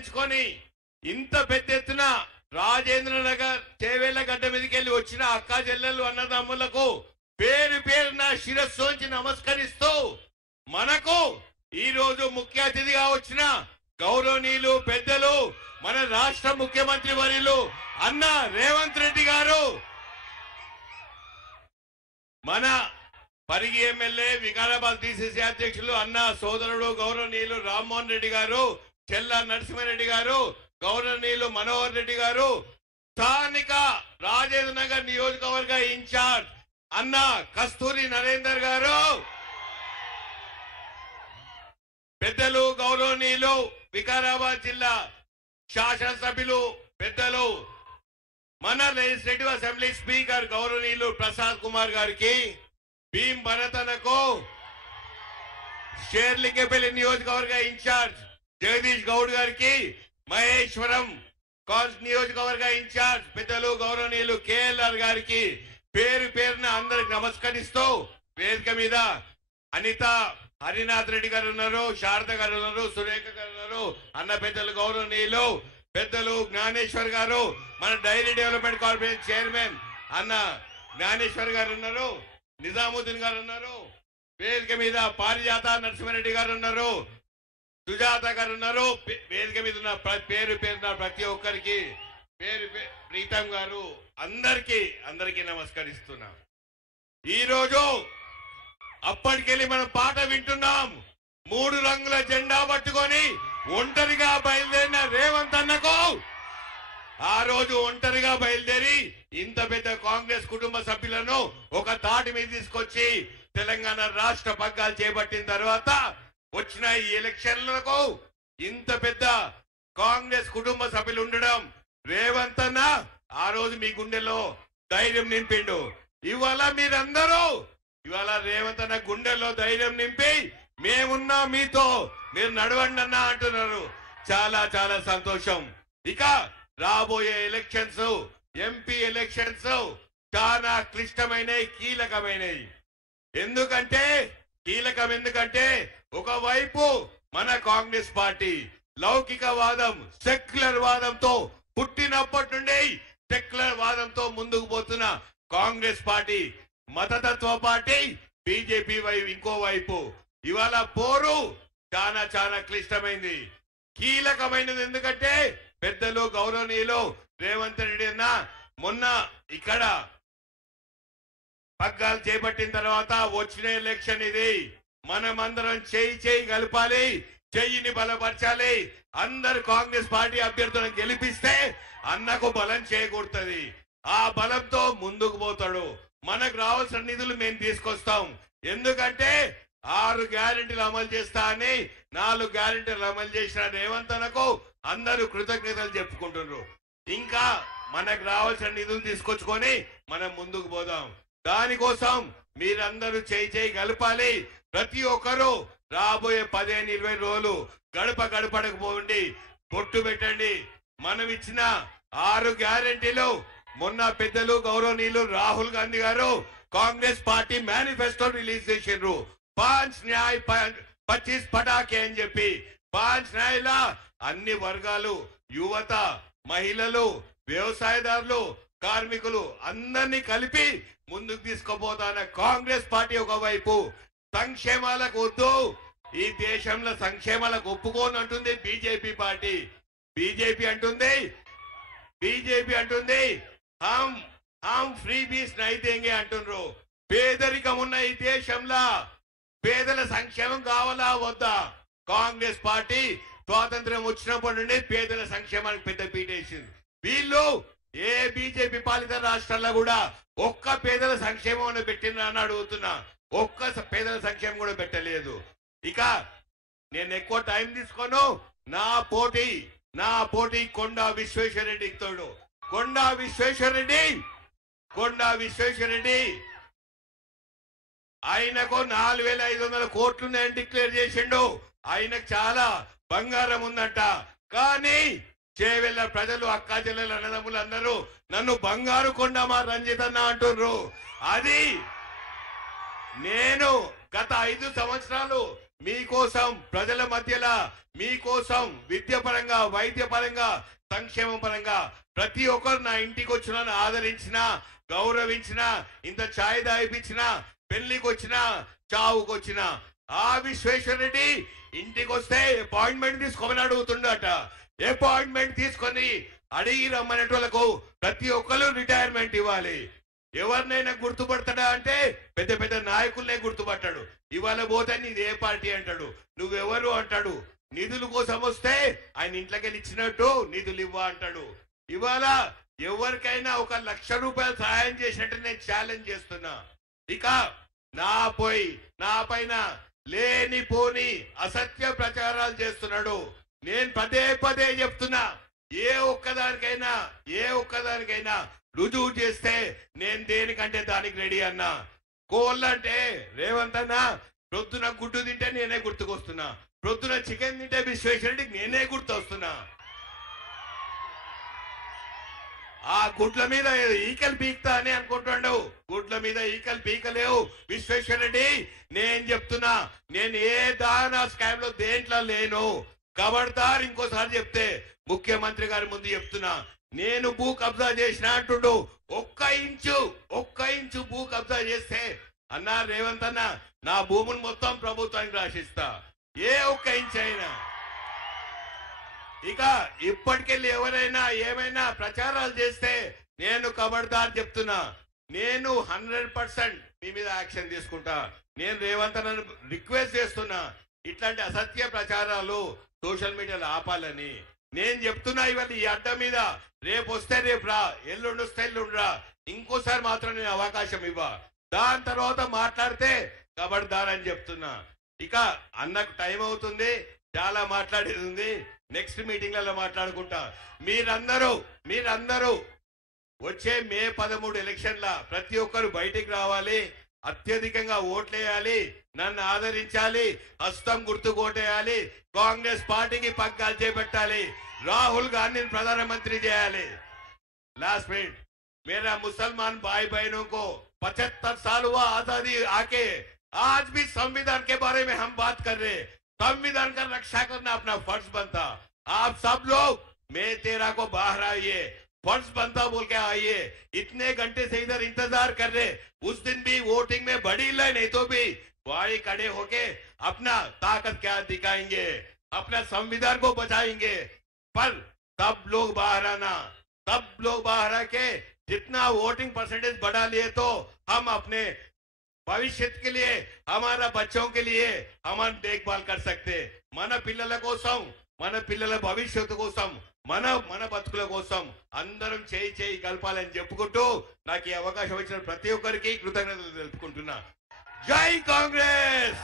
నిర్ణయించుకొని ఇంత పెద్ద ఎత్తున రాజేంద్ర నగర్ చేవేళ్ల గడ్డ మీదకి వెళ్ళి వచ్చిన అక్క చెల్లెలు అన్నదమ్ములకు పేరు పేరున శిరస్సు వంచి నమస్కరిస్తూ మనకు ఈ రోజు ముఖ్య అతిథిగా వచ్చిన గౌరవనీయులు పెద్దలు మన రాష్ట్ర ముఖ్యమంత్రి వర్యులు అన్న రేవంత్ రెడ్డి గారు, మన పరిగి ఎమ్మెల్యే వికారాబాద్ డిసిసి అధ్యక్షులు అన్న సోదరుడు గౌరవనీయులు రామ్మోహన్ రెడ్డి గారు, చెల్ల నరసింహారెడ్డి గారు, గౌరవనీయులు మనోహర్ రెడ్డి గారు, స్థానిక రాజేంద్ర నగర్ నియోజకవర్గ ఇన్ఛార్జ్ అన్న కస్తూరి నరేందర్ గారు, పెద్దలు గౌరవనీయులు వికారాబాద్ జిల్లా శాసనసభ్యులు పెద్దలు మన లెజిస్లేటివ్ అసెంబ్లీ స్పీకర్ గౌరవనీయులు ప్రసాద్ కుమార్ గారికి, భీం భరతనకు, షేర్లింగపల్లి నియోజకవర్గ ఇన్ఛార్జ్ జగదీష్ గౌడ్ గారికి, మహేశ్వరం నియోజకవర్గ ఇన్ఛార్జ్ పెద్దలు గౌరవనీయులు కేఎల్ఆర్ గారికి పేరు పేరున అందరికి నమస్కరిస్తూ వేదిక మీద అనిత హరినాథ్ రెడ్డి గారు ఉన్నారు, శారద గారు ఉన్నారు, సురేఖ గారు ఉన్నారు, అన్న పెద్దలు గౌరవనీయులు పెద్దలు జ్ఞానేశ్వర్ గారు, మన డైరీ డెవలప్మెంట్ కార్పొరేషన్ చైర్మన్ అన్న జ్ఞానేశ్వర్ గారు ఉన్నారు, నిజాముద్దీన్ గారు ఉన్నారు, వేదిక మీద పారిజాత నరసింహారెడ్డి గారు ఉన్నారు, సుజాత గారు ఉన్నారు, వేదిక మీద ఉన్న పేరు పేరున ప్రతి ఒక్కరికి ప్రీతం గారు అందరికీ నమస్కరిస్తున్నా. ఈ రోజు అప్పటికెళ్ళి మనం పాట వింటున్నాం. 3 రంగుల జెండా పట్టుకొని ఒంటరిగా బయలుదేరిన రేవంత్ అన్నకు ఆ రోజు ఒంటరిగా బయలుదేరి ఇంత పెద్ద కాంగ్రెస్ కుటుంబ సభ్యులను ఒక తాటి మీద తీసుకొచ్చి తెలంగాణ రాష్ట్ర పగ్గాలు చేపట్టిన తర్వాత వచ్చిన ఈ ఎలక్షన్లకు ఇంత పెద్ద కాంగ్రెస్ కుటుంబ సభ్యులు ఉండడం రేవంత్ అన్న ఆ రోజు మీ గుండెలో ధైర్యం నింపిండు. ఇవాళ మీరందరూ రేవంత్ అన్న గుండెల్లో ధైర్యం నింపి మేమున్నా మీతో మీరు నడవండి అన్న అంటున్నారు. చాలా చాలా సంతోషం. ఇక రాబోయే ఎలక్షన్స్, ఎంపీ ఎలక్షన్స్ చాలా క్లిష్టమైనవి, కీలకమైనవి. ఎందుకంటే ఒకవైపు మన కాంగ్రెస్ పార్టీ లౌకికవాదం, సెక్యులర్ వాదంతో పుట్టినప్పటి నుండి సెక్యులర్ వాదంతో ముందుకు పోతున్న కాంగ్రెస్ పార్టీ, మతతత్వ పార్టీ బీజేపీ ఇంకోవైపు ఇవాళ పోరు చాలా చాలా క్లిష్టమైంది, కీలకమైనది. ఎందుకంటే పెద్దలు గౌరవనీయులు రేవంత్ రెడ్డి అన్న మొన్న ఇక్కడ పగ్గాలు చేపట్టిన తర్వాత వచ్చిన ఎలక్షన్ ఇది. మనమందరం చేయి కలపాలి, చెయ్యిని బలపరచాలి. అందరు కాంగ్రెస్ పార్టీ అభ్యర్థులను గెలిపిస్తే అన్నకు బలం చేకూరుతుంది. ఆ బలంతో ముందుకు పోతాడు. మనకు రావాల్సిన నిధులు మేము తీసుకొస్తాం. ఎందుకంటే 6 గ్యారెంటీలు అమలు చేస్తా అని 4 గ్యారెంటీలు అమలు చేసిన రేవంత్ అన్నకు అందరూ కృతజ్ఞతలు చెప్పుకుంటున్నారు. ఇంకా మనకు రావాల్సిన నిధులు తీసుకొచ్చుకొని మనం ముందుకు పోదాం. దానికోసం మీరందరూ చేయి కలపాలి. ప్రతి ఒక్కరూ రాబోయే 15-20 రోజులు గడపకు పోండి, పొట్టు పెట్టండి. మనం ఇచ్చిన 6 గ్యారెంటీలు మొన్న పెద్దలు గౌరవనీయులు రాహుల్ గాంధీ గారు కాంగ్రెస్ పార్టీ మేనిఫెస్టో రిలీజ్ చేసిండ్రు. 5 న్యాయ్ 25 పటాకే అని చెప్పి 5 న్యాయల అన్ని వర్గాలు, యువత, మహిళలు, వ్యవసాయదారులు, కార్మికులు అందరినీ కలిపి ముందుకు తీసుకుపోతాన కాంగ్రెస్ పార్టీ ఒకవైపు. సంక్షేమాలకు వద్దు, ఈ దేశంలో సంక్షేమాలకు ఒప్పుకోని అంటుంది బీజేపీ పార్టీ. బీజేపీ అంటుంది హమ్ ఫ్రీ బీస్ నై దేంగే అంటున్నారు. పేదరికం ఉన్న ఈ దేశంలో పేదల సంక్షేమం కావాలా వద్దా? కాంగ్రెస్ పార్టీ స్వాతంత్రం వచ్చినప్పటి నుండి పేదల సంక్షేమానికి పెద్ద పీటేసింది. వీళ్ళు ఏ బీజేపీ పాలిత రాష్ట్రాల్లో కూడా ఒక్క పేదల సంక్షేమం పెట్టిన అని అడుగుతున్నా. ఒక్క పేదల సంక్షేమం కూడా పెట్టలేదు. ఇక నేను ఎక్కువ టైం తీసుకోను. నా పోటీ కొండా విశ్వేశ్వరరెడ్డికి తోడు. కొండా విశ్వేశ్వరరెడ్డి ఆయనకు 4,500 కోట్లు నేను డిక్లేర్ చేసిండు. ఆయనకు చాలా బంగారం ఉందంట. కానీ చేవెళ్ళ ప్రజలు, అక్కా చెల్లెల అన్నదమ్ములు అందరూ నన్ను బంగారు కొండ మా రంజిత్ అన్న అంటున్నారు. అది గత 5 సంవత్సరాలు మీకోసం ప్రజల మధ్యలో మీకోసం విద్య పరంగా వైద్య పరంగా సంక్షేమ పరంగా ప్రతి ఒక్కరు నా ఇంటికి వచ్చిన ఆదరించిన గౌరవించిన ఇంత ఛాయ్ దాయిపించిన పెళ్లికి వచ్చిన చావుకు వచ్చిన ఆ విశ్వేశ్వర రెడ్డి ఇంటికి వస్తే అపాయింట్మెంట్ తీసుకోమని అడుగుతుండట. అపాయింట్మెంట్ తీసుకొని అడిగి రమ్మనేటోళ్లకు ప్రతి ఒక్కరు రిటైర్మెంట్ ఇవ్వాలి. ఎవరినైనా గుర్తుపడతాడా అంటే పెద్ద పెద్ద నాయకులనే గుర్తుపట్టాడు. ఇవాళ పోతే నీది ఏ పార్టీ అంటాడు, నువ్వెవరు అంటాడు. నిధుల కోసం వస్తే ఆయన ఇంట్లోకి ఇచ్చినట్టు నిధులు ఇవ్వ అంటాడు. ఇవాళ ఎవరికైనా 1 లక్ష రూపాయలు సహాయం చేసినట్టు నేను ఛాలెంజ్ చేస్తున్నా. ఇక నా పైన లేని పోని అసత్య ప్రచారాలు చేస్తున్నాడు. నేను పదే పదే చెప్తున్నా, ఏ ఒక్కదానికైనా రుజువు చేస్తే నేను దేనికంటే దానికి రెడీ అన్నా. కోళ్ళంటే రేవంత్ అన్న ప్రొద్దున గుడ్డు తింటే నేనే గుర్తుకొస్తున్నా, ప్రొద్దున చికెన్ తింటే విశ్వేశ్వరుడికి నేనే గుర్తొస్తున్నా. ఆ గుడ్ల మీద ఈకలు పీక్తా అని అనుకుంటాడు. గుడ్ల మీద ఈకలు పీకలేవు విశ్వేశ్వరరెడ్డి. నేను చెప్తున్నా, నేను ఏ దానా స్కామ్ లో దేంట్లో లేను. ఖబర్దార్ ఇంకోసారి చెప్తే ముఖ్యమంత్రి గారి ముందు చెప్తున్నా, నేను భూ కబ్జా చేసిన అంటుండు. ఒక్క ఇంచు భూ కబ్జా చేస్తే అన్నా రేవంత్ అన్న నా భూములు మొత్తం ప్రభుత్వానికి రాసిస్తా, ఏ ఒక్క ఇంచు అయినా. ఇక ఇప్పటికెళ్ళి ఎవరైనా ఏమైనా ప్రచారాలు చేస్తే నేను ఖబర్దార్ చెప్తున్నా, నేను 100% మీ మీద యాక్షన్ తీసుకుంటా. నేను రేవంత్ అన్నను రిక్వెస్ట్ చేస్తున్నా, ఇట్లాంటి అసత్య ప్రచారాలు సోషల్ మీడియాలో ఆపాలని నేను చెప్తున్నా. ఇవాళ ఈ అడ్డ మీద రేపు వస్తే రేపు రా, ఎల్లుండి వస్తే ఎల్లుండి రా, ఇంకోసారి మాత్రం నేను అవకాశం ఇవ్వ. దాని తర్వాత మాట్లాడితే ఖబర్దార్ అని చెప్తున్నా. ఇక అన్నకు టైం అవుతుంది, చాలా మాట్లాడేది ఉంది. నెక్స్ట్ మీటింగ్లలో మాట్లాడుకుంటా. మీరందరూ వచ్చే మే 13 ఎలక్షన్ల ప్రతి ఒక్కరు బయటికి రావాలి, అత్యధికంగా ఓట్లేయాలి, నన్ను ఆదరించాలి, హస్తం గుర్తు ఓటేయాలి, కాంగ్రెస్ పార్టీకి పగ్గాలు చేపట్టాలి, రాహుల్ గాంధీని ప్రధానమంత్రి చేయాలి. लास्ट मिनट, मेरा मुसलमान भाई बहनों को 75 साल हुआ आजादी आके, आज भी संविधान के बारे में हम बात कर रहे हैं. संविधान का रक्षा करना अपना फर्ज बनता. आप सब लोग मैं तेरा को बाहर आइए, फर्ज बनता बोल के आइए. इतने घंटे से इधर इंतजार कर रहे, उस दिन भी वोटिंग में बड़ी लाइन, नहीं तो भी बाई खड़े होके अपना ताकत क्या दिखाएंगे, अपना संविधान को बचाएंगे. पर सब लोग बाहर आना, सब लोग बाहर आके जितना वोटिंग परसेंटेज बढ़ा लिए तो हम अपने भविष्य के लिए, हमारा बच्चों के लिए हम देखभाल कर सकते. మన పిల్లల కోసం, మన పిల్లల భవిష్యత్తు కోసం, మన బతుకుల కోసం అందరం చేయి కలపాలని చెప్పుకుంటూ నాకు ఈ అవకాశం ఇచ్చిన ప్రతి ఒక్కరికి కృతజ్ఞతలు తెలుపుకుంటున్నా. జై కాంగ్రెస్.